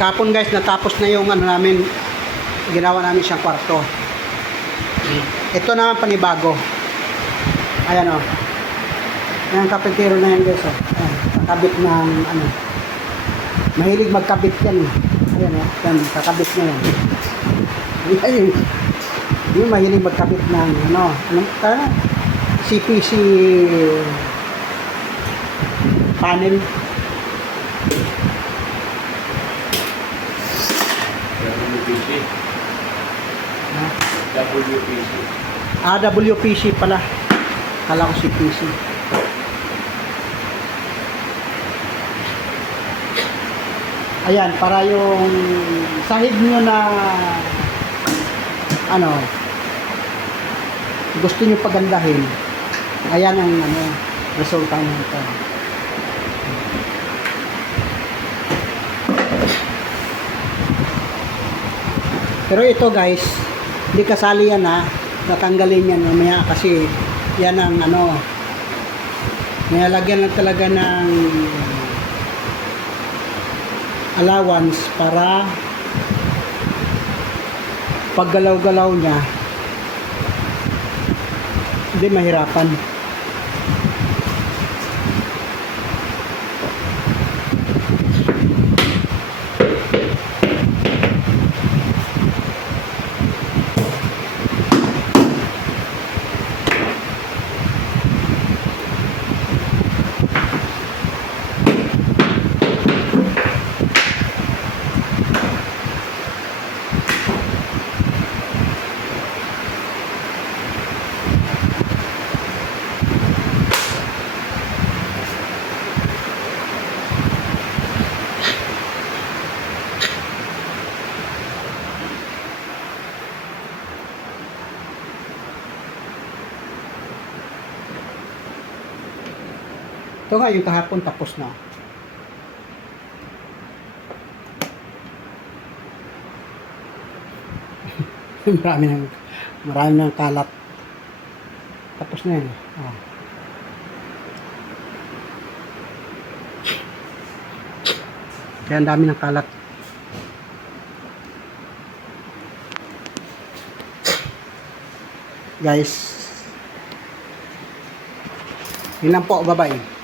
Kapon guys, natapos na yung ano namin, ginawa namin siyang kwarto. Ito naman panibago. Ayan o. Ayan, kapitero na yan guys o. Ayan, kakabit ng ano. Mahilig magkabit yan eh. Ayan o, yan, kakabit na yan. Ayan, yung mahilig magkabit ng ano, CPC panel. WPC. WPC. WPC pala. Kala ko CPC. Ayan, para yung sahig nyo na ano, gusto nyo pagandahin. Ayan ang ano, resulta nito. Pero ito guys, hindi kasali yan ha. Tatanggalin yan mamaya kasi yan ang ano, nilalagyan lang talaga ng allowance para paggalaw-galaw niya hindi mahirapan. Ito nga yung kahapon tapos na. marami ng kalat. Tapos na yan. Oh. Kaya ang dami ng kalat. Guys. Yun lang po. Bye-bye.